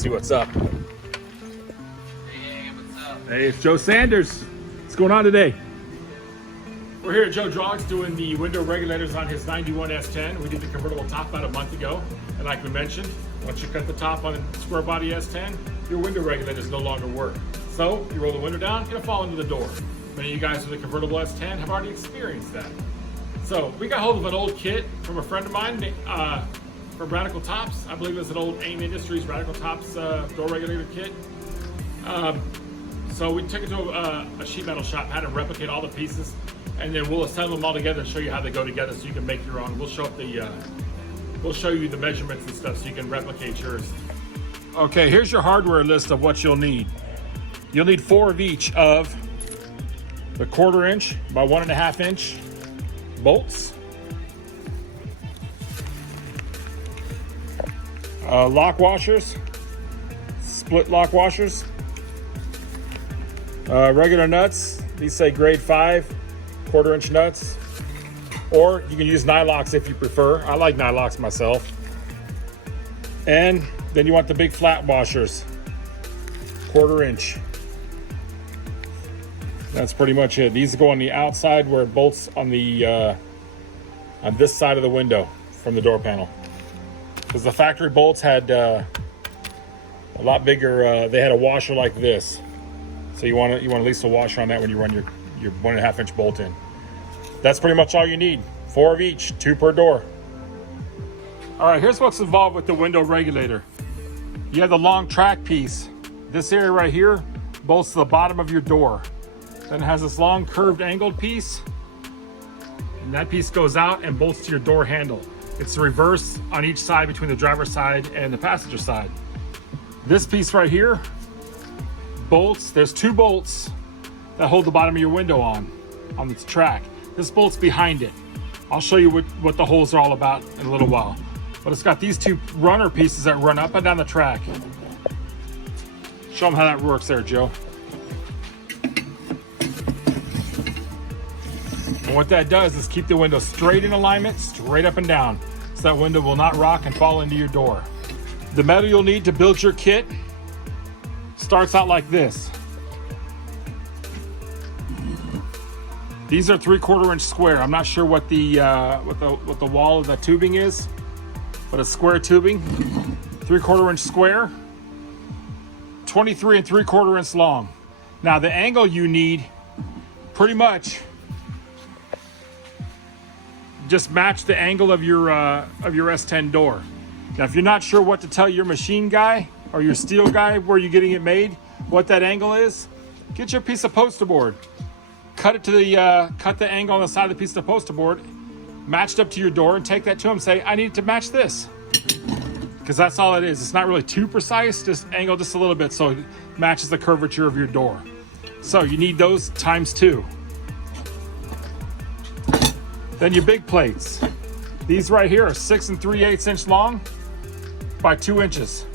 see what's up. Hey, what's up? Hey, it's Joe Sanders. What's going on today? We're here at Joe Drog's doing the window regulators on his 91 S10. We did the convertible top about a month ago. And like we mentioned, once you cut the top on a square body S10, your window regulators no longer work. So you roll the window down, it'll fall into the door. Many of you guys with a convertible S10 have already experienced that. So we got hold of an old kit from a friend of mine from Radical Tops. I believe it was an old AIM Industries Radical Tops door regulator kit. So we took it to a sheet metal shop, had them replicate all the pieces, and then we'll assemble them all together and show you how they go together so you can make your own. We'll show you the measurements and stuff so you can replicate yours. Okay, here's your hardware list of what you'll need. You'll need 4 of each of the 1/4 inch by 1.5 inch bolts, lock washers, split lock washers, regular nuts. These say grade 5, 1/4 inch nuts, or you can use nylocks if you prefer. I like nylocks myself. And then you want the big flat washers, 1/4 inch. That's pretty much it. These go on the outside where it bolts on the on this side of the window from the door panel. Because the factory bolts had a lot bigger. They had a washer like this, so you want at least a washer on that when you run your 1.5 inch bolt in. That's pretty much all you need. 4 of each, 2 per door. All right, here's what's involved with the window regulator. You have the long track piece. This area right here bolts to the bottom of your door. Then it has this long curved angled piece, and that piece goes out and bolts to your door handle. It's the reverse on each side between the driver's side and the passenger side. This piece right here bolts. There's 2 bolts that hold the bottom of your window on the track. This bolt's behind it. I'll show you what the holes are all about in a little while. But it's got these 2 runner pieces that run up and down the track. Show them how that works there, Joe. And what that does is keep the window straight in alignment, straight up and down, so that window will not rock and fall into your door. The metal you'll need to build your kit starts out like this. These are 3/4 inch square. I'm not sure what the wall of the tubing is, but a square tubing, 3/4 inch square, 23 3/4 inch long. Now the angle you need pretty much just match the angle of your S10 door. Now, if you're not sure what to tell your machine guy or your steel guy where you're getting it made, what that angle is, get your piece of poster board, cut the angle on the side of the piece of poster board, matched up to your door, and take that to him. Say, I need it to match this, because that's all it is. It's not really too precise. Just angle just a little bit so it matches the curvature of your door. So you need those times 2. Then your big plates. These right here are 6 3/8 inch long by 2 inches.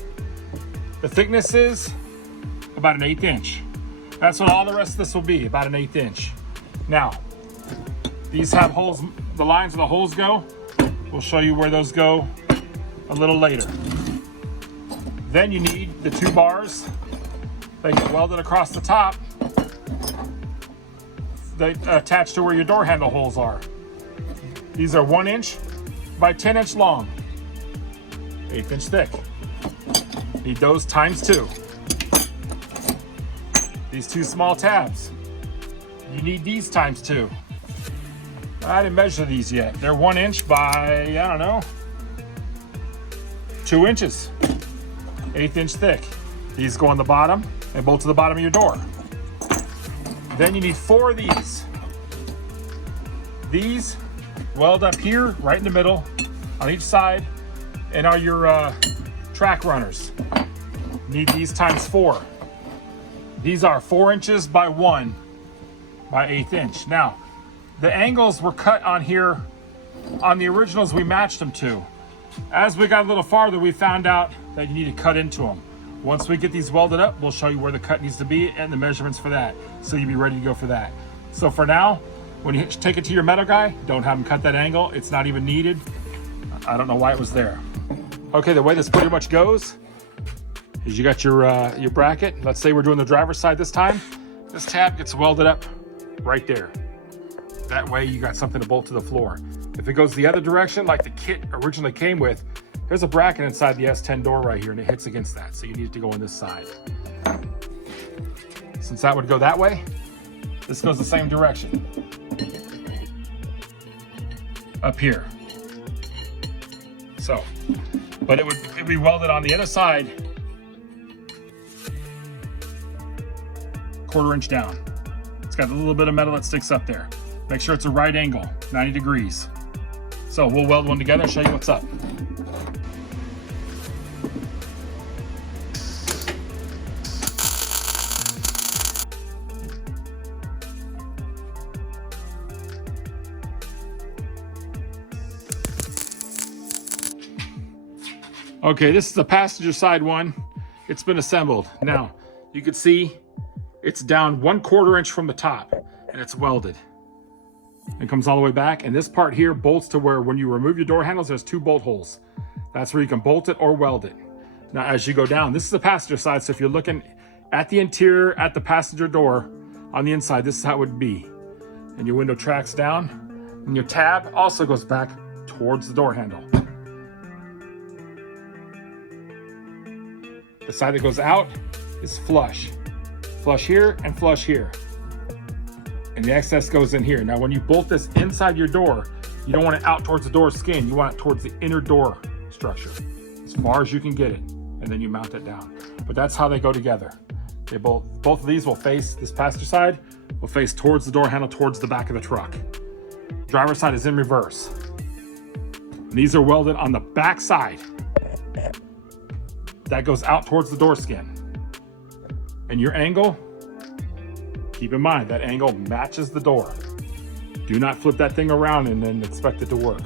The thickness is about 1/8 inch. That's what all the rest of this will be, about 1/8 inch. Now, these have holes, the lines where the holes go. We'll show you where those go a little later. Then you need the 2 bars that get welded across the top. They attach to where your door handle holes are. These are 1 inch by 10 inch long, 1/8 inch thick. Need those times 2. These 2 small tabs, you need these times 2. I didn't measure these yet. They're 1 inch by, I don't know, 2 inches, 1/8 inch thick. These go on the bottom and bolt to the bottom of your door. Then you need 4 of these. These weld up here, right in the middle, on each side, and are your track runners. Need these times 4. These are 4 inches by 1 by 1/8 inch. Now, the angles were cut on here. On the originals, we matched them to. As we got a little farther, we found out that you need to cut into them. Once we get these welded up, we'll show you where the cut needs to be and the measurements for that, so you'll be ready to go for that. So for now, when you take it to your metal guy, don't have him cut that angle. It's not even needed. I don't know why it was there. Okay, the way this pretty much goes is you got your bracket. Let's say we're doing the driver's side this time. This tab gets welded up right there. That way you got something to bolt to the floor. If it goes the other direction, like the kit originally came with, there's a bracket inside the S10 door right here and it hits against that. So you need it to go on this side. Since that would go that way, this goes the same direction. Up here. So, but it'd be welded on the other side, 1/4 inch down. It's got a little bit of metal that sticks up there. Make sure it's a right angle, 90 degrees. So we'll weld one together and show you what's up. Okay, this is the passenger side one. It's been assembled. Now, you can see it's down 1/4 inch from the top and it's welded. It comes all the way back, and this part here bolts to where when you remove your door handles, there's 2 bolt holes. That's where you can bolt it or weld it. Now, as you go down, this is the passenger side, so if you're looking at the interior, at the passenger door, on the inside, this is how it would be. And your window tracks down, and your tab also goes back towards the door handle. The side that goes out is flush. Flush here and flush here. And the excess goes in here. Now, when you bolt this inside your door, you don't want it out towards the door skin. You want it towards the inner door structure, as far as you can get it. And then you mount it down. But that's how they go together. They both of these will face, this passenger side will face towards the door handle, towards the back of the truck. Driver's side is in reverse. And these are welded on the back side. That goes out towards the door skin. And your angle, keep in mind, that angle matches the door. Do not flip that thing around and then expect it to work.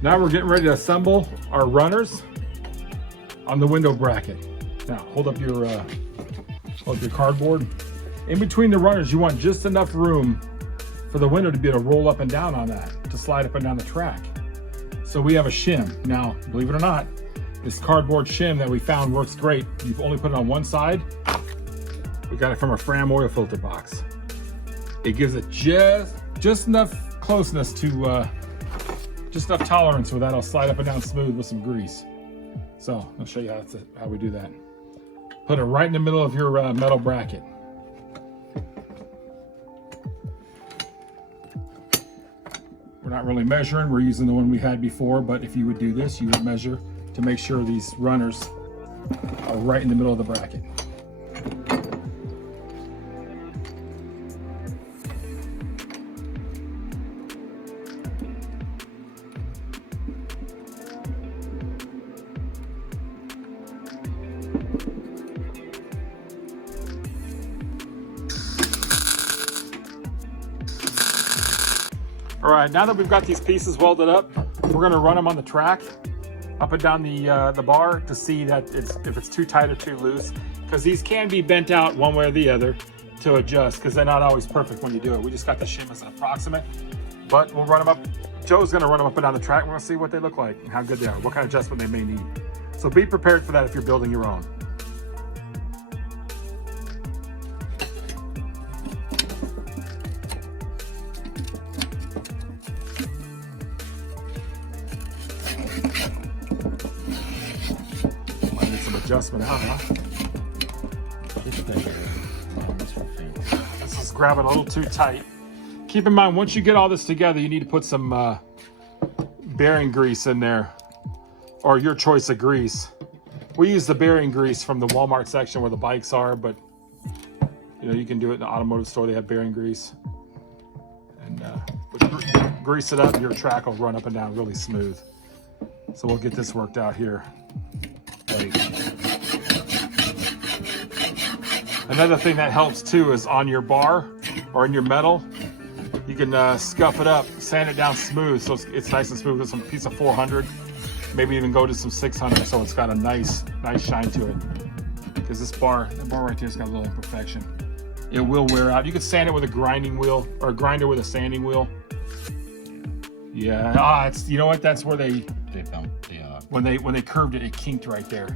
Now we're getting ready to assemble our runners on the window bracket. Now hold up your cardboard. In between the runners, you want just enough room for the window to be able to roll up and down on that, to slide up and down the track. So we have a shim. Now, believe it or not, this cardboard shim that we found works great. You've only put it on one side. We got it from a Fram oil filter box. It gives it just enough closeness to, just enough tolerance where that'll slide up and down smooth with some grease. So I'll show you how we do that. Put it right in the middle of your metal bracket. We're not really measuring, we're using the one we had before, but if you would do this, you would measure to make sure these runners are right in the middle of the bracket. All right, now that we've got these pieces welded up, we're gonna run them on the track, up and down the bar to see that if it's too tight or too loose, because these can be bent out one way or the other to adjust, because they're not always perfect when you do it. We just got the shim as an approximate, but we'll run them up. Joe's gonna run them up and down the track. We're gonna see what they look like and how good they are, what kind of adjustment they may need. So be prepared for that if you're building your own. Adjustment out, huh? This is grabbing a little too tight. Keep in mind, once you get all this together, you need to put some bearing grease in there, or your choice of grease. We use the bearing grease from the Walmart section where the bikes are, but you know, you can do it in the automotive store. They have bearing grease, and grease it up, your track will run up and down really smooth. So we'll get this worked out here. Another thing that helps too is on your bar or in your metal, you can scuff it up, sand it down smooth so it's nice and smooth with some piece of 400, maybe even go to some 600 so it's got a nice shine to it. Because this bar, the bar right there has got a little imperfection. It will wear out. You could sand it with a grinding wheel or a grinder with a sanding wheel. Yeah, it's, you know what? That's where when they curved it, it kinked right there.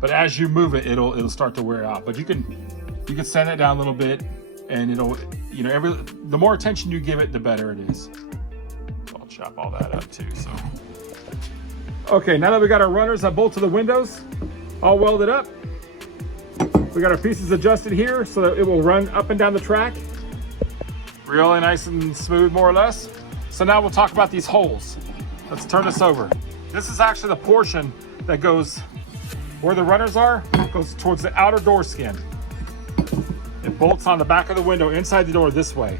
but as you move it, it'll start to wear out. But you can sand it down a little bit, and it'll, you know, the more attention you give it, the better it is. So I'll chop all that up too. So okay, now that we got our runners that bolt to the windows all welded up, we got our pieces adjusted here so that it will run up and down the track really nice and smooth, more or less. So now we'll talk about these holes. Let's turn this over. This is actually the portion that goes where the runners are, goes towards the outer door skin. It bolts on the back of the window inside the door this way.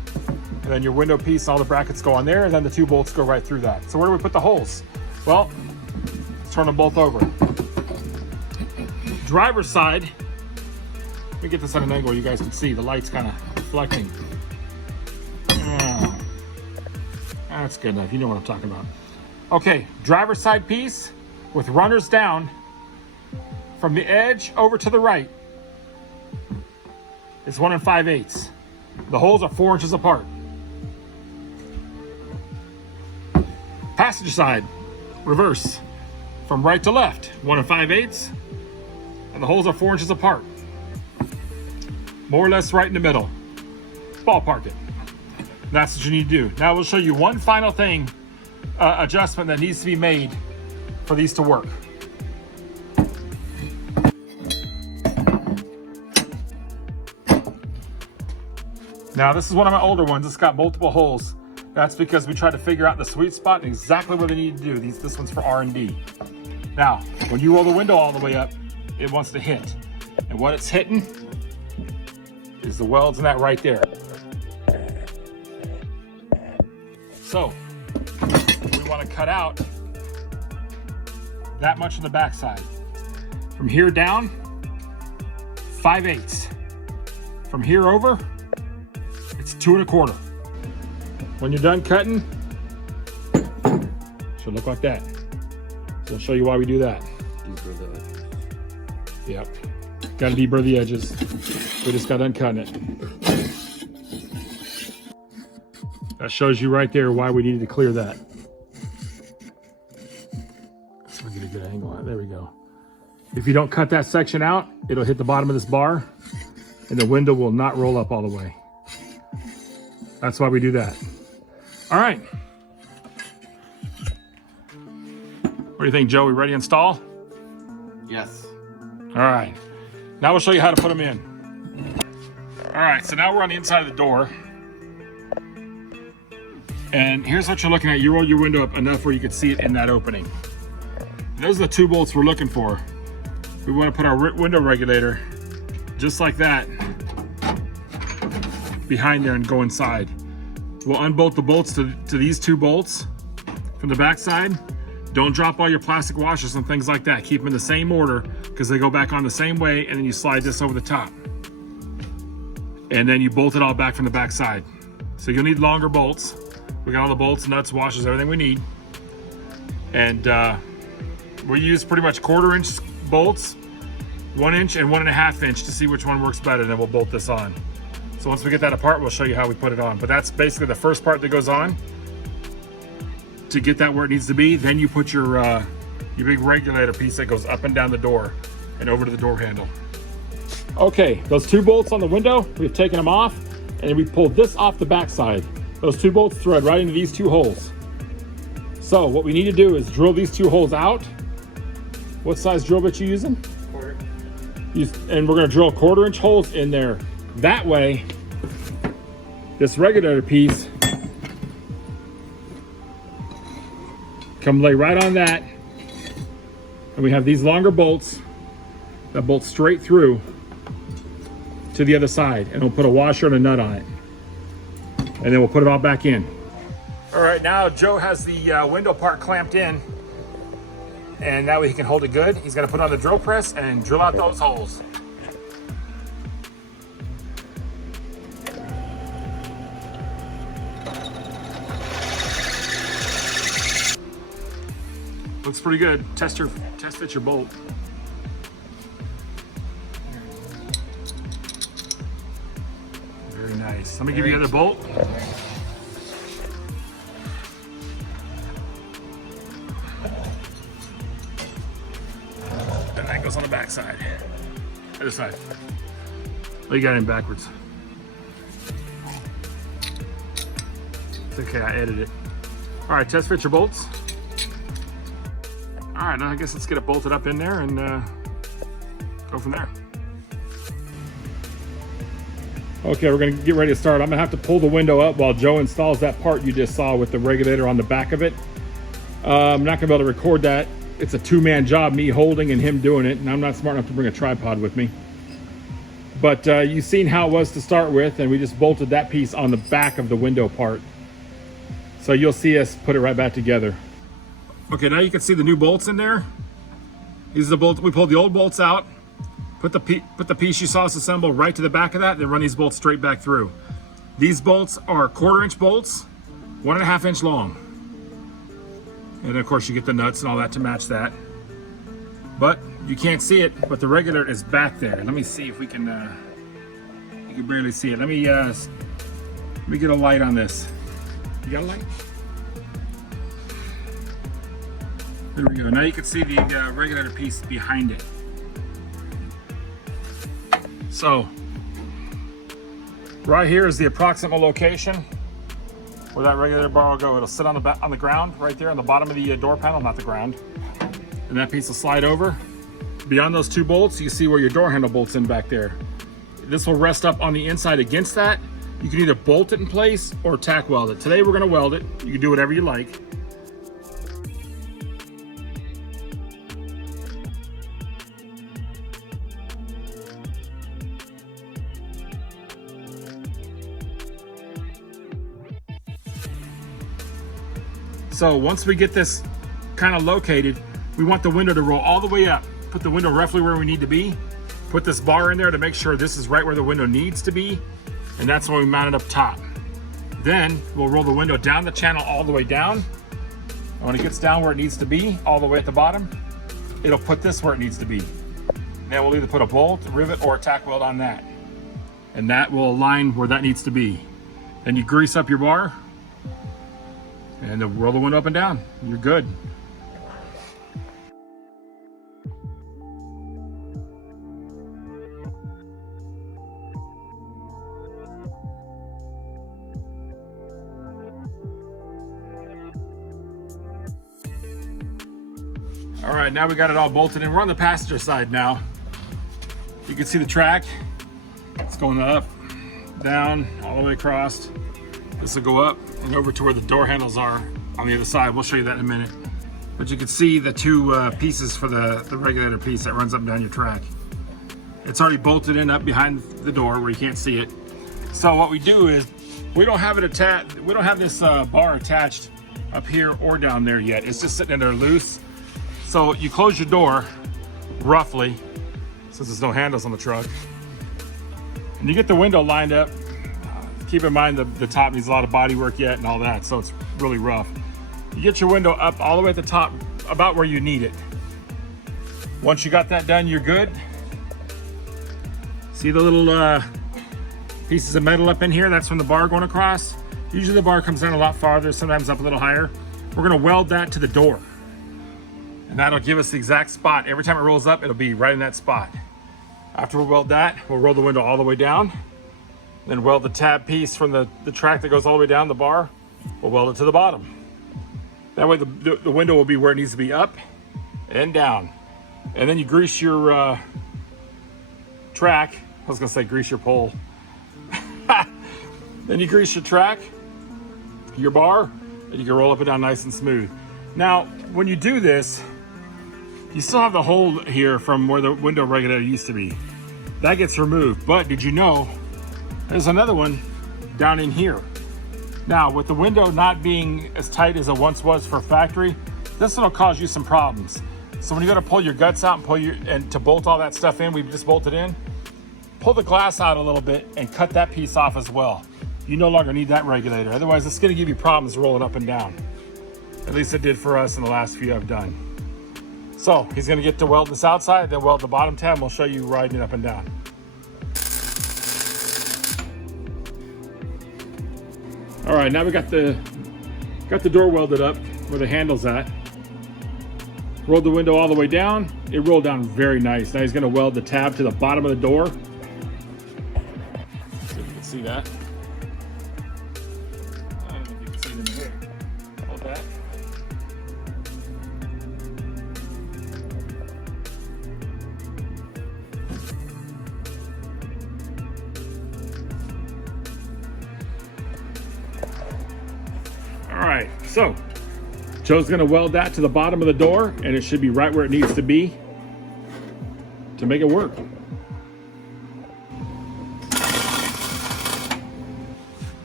And then your window piece, all the brackets go on there, and then the 2 bolts go right through that. So where do we put the holes? Well, let's turn them both over. Driver's side, let me get this at an angle you guys can see. The light's kind of reflecting. That's good enough. You know what I'm talking about. Okay, driver's side piece with runners down from the edge over to the right is 1 5/8. The holes are 4 inches apart. Passenger side, reverse, from right to left, 1 5/8, and the holes are 4 inches apart. More or less right in the middle. Ballpark it. That's what you need to do. Now we'll show you one final thing, adjustment that needs to be made for these to work. Now this is one of my older ones. It's got multiple holes. That's because we tried to figure out the sweet spot and exactly what they need to do. This one's for R&D. Now, when you roll the window all the way up, it wants to hit. And what it's hitting is the welds in that right there. So, we want to cut out that much on the backside. From here down, 5/8. From here over, it's 2 1/4. When you're done cutting, it should look like that. So I'll show you why we do that. Deburr the edges. Yep. Got to deburr the edges. We just got done cutting it. That shows you right there why we needed to clear that. So we get a good angle on it. There we go. If you don't cut that section out, it'll hit the bottom of this bar and the window will not roll up all the way. That's why we do that. All right. What do you think, Joe? We ready to install? Yes. All right. Now we'll show you how to put them in. All right, so now we're on the inside of the door. And here's what you're looking at. You roll your window up enough where you can see it in that opening. And those are the 2 bolts we're looking for. We want to put our window regulator just like that behind there and go inside. We'll unbolt the bolts to these 2 bolts from the back side. Don't drop all your plastic washers and things like that. Keep them in the same order because they go back on the same way, and then you slide this over the top. And then you bolt it all back from the back side. So you'll need longer bolts. We got all the bolts, nuts, washers, everything we need. And we use pretty much 1/4 inch bolts, 1 inch and 1 1/2 inch to see which one works better, and then we'll bolt this on. So once we get that apart, we'll show you how we put it on. But that's basically the first part that goes on to get that where it needs to be. Then you put your big regulator piece that goes up and down the door and over to the door handle. Okay, those 2 bolts on the window, we've taken them off, and we pulled this off the back side. Those 2 bolts thread right into these 2 holes. So what we need to do is drill these 2 holes out. What size drill bit you using? 1/4. And we're gonna drill 1/4 inch holes in there. That way, this regulator piece come lay right on that. And we have these longer bolts that bolt straight through to the other side. And we'll put a washer and a nut on it. And then we'll put it all back in. All right, now Joe has the window part clamped in, and that way he can hold it good. He's gonna put on the drill press and drill out those holes. Looks pretty good. Test fit your bolt. Very nice. Let me give you the other bolt. And that goes on the back side. side. Oh, you got it in backwards. It's okay, I edited it. All right, test fit your bolts. All right, now I guess let's get it bolted up in there and go from there. Okay, we're gonna get ready to start. I'm gonna have to pull the window up while Joe installs that part you just saw with the regulator on the back of it. I'm not gonna be able to record that. It's a two-man job, me holding and him doing it, and I'm not smart enough to bring a tripod with me. But you've seen how it was to start with, and we just bolted that piece on the back of the window part. So you'll see us put it right back together. Okay, now you can see the new bolts in there. These are the bolts. We pulled the old bolts out, put the piece you saw us assemble right to the back of that, then run these bolts straight back through. These bolts are 1/4 inch bolts, 1.5 inch long. And of course you get the nuts and all that to match that. But you can't see it, but the regulator is back there. Let me see if we can, you can barely see it. Let me get a light on this. You got a light? There we go. Now you can see the regulator piece behind it. So, right here is the approximate location where that regulator bar will go. It'll sit on the ground right there on the bottom of the door panel, not the ground. And that piece will slide over. Beyond those two bolts, you see where your door handle bolts in back there. This will rest up on the inside against that. You can either bolt it in place or tack weld it. Today we're gonna weld it. You can do whatever you like. So once we get this kind of located, we want the window to roll all the way up. Put the window roughly where we need to be. Put this bar in there to make sure this is right where the window needs to be. And that's when we mount it up top. Then we'll roll the window down the channel all the way down. And when it gets down where it needs to be, all the way at the bottom, it'll put this where it needs to be. Then we'll either put a bolt, a rivet, or a tack weld on that. And that will align where that needs to be. Then you grease up your bar and then roll the window up and down. You're good. All right, now we got it all bolted in. We're on the passenger side now. You can see the track. It's going up, down, all the way across. This will go up and over to where the door handles are on the other side. We'll show you that in a minute. But you can see the two pieces for the regulator piece that runs up and down your track. It's already bolted in up behind the door where you can't see it. So what we do is, we don't have it attached. We don't have this bar attached up here or down there yet. It's just sitting in there loose. So you close your door, roughly, since there's no handles on the truck. And you get the window lined up. Keep in mind the top needs a lot of body work yet and all that, so it's really rough. You get your window up all the way at the top, about where you need it. Once you got that done, you're good. See the little pieces of metal up in here? That's from the bar going across. Usually the bar comes down a lot farther, sometimes up a little higher. We're gonna weld that to the door. And that'll give us the exact spot. Every time it rolls up, it'll be right in that spot. After we weld that, we'll roll the window all the way down. Then weld the tab piece from the track that goes all the way down the bar. We'll weld it to the bottom. That way the window will be where it needs to be, up and down. And then you grease your track. I was gonna say grease your pole. Then you grease your track, your bar, and you can roll up and down nice and smooth. Now, when you do this, you still have the hole here from where the window regulator used to be. That gets removed, but did you know there's another one down in here? Now, with the window not being as tight as it once was for factory, this one will cause you some problems. So when you go to pull your guts out and to bolt all that stuff in, we've just bolted in, pull the glass out a little bit and cut that piece off as well. You no longer need that regulator. Otherwise, it's gonna give you problems rolling up and down. At least it did for us in the last few I've done. So he's gonna get to weld this outside, then weld the bottom tab, and we'll show you riding it up and down. All right, now we got the door welded up where the handle's at. Rolled the window all the way down. It rolled down very nice. Now he's gonna weld the tab to the bottom of the door. See if you can see that. I don't know if you can see it in here. Hold that. All right, so Joe's gonna weld that to the bottom of the door, and it should be right where it needs to be to make it work.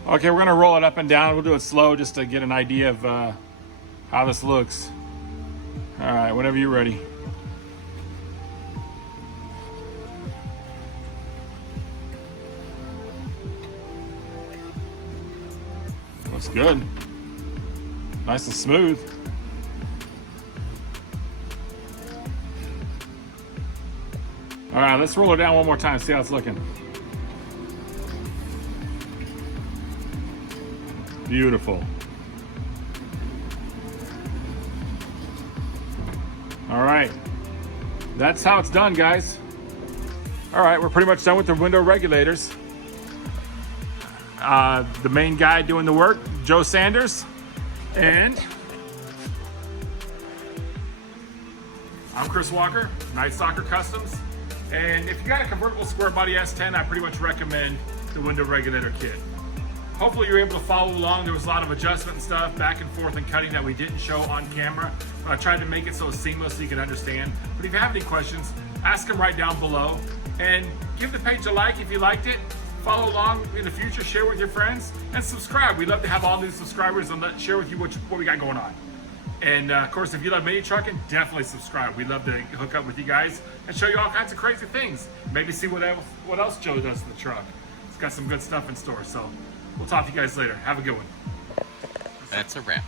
Okay, we're gonna roll it up and down. We'll do it slow just to get an idea of how this looks. All right, whenever you're ready. Looks good. Nice and smooth. All right, let's roll it down one more time, see how it's looking. Beautiful. All right, that's how it's done, guys. All right, we're pretty much done with the window regulators. The main guy doing the work, Joe Sanders. And I'm Chris Walker, Night Stalker Customs. And if you got a convertible square body S10, I pretty much recommend the window regulator kit. Hopefully you're able to follow along. There was a lot of adjustment and stuff, back and forth and cutting that we didn't show on camera. But I tried to make it so seamless so you can understand. But if you have any questions, ask them right down below. And give the page a like if you liked it. Follow along in the future, share with your friends, and subscribe. We love to have all new subscribers and share with you what we got going on. And of course, if you love Minitruckin, definitely subscribe. We love to hook up with you guys and show you all kinds of crazy things. Maybe see what else Joe does to the truck. It's got some good stuff in store. So we'll talk to you guys later. Have a good one. That's a wrap.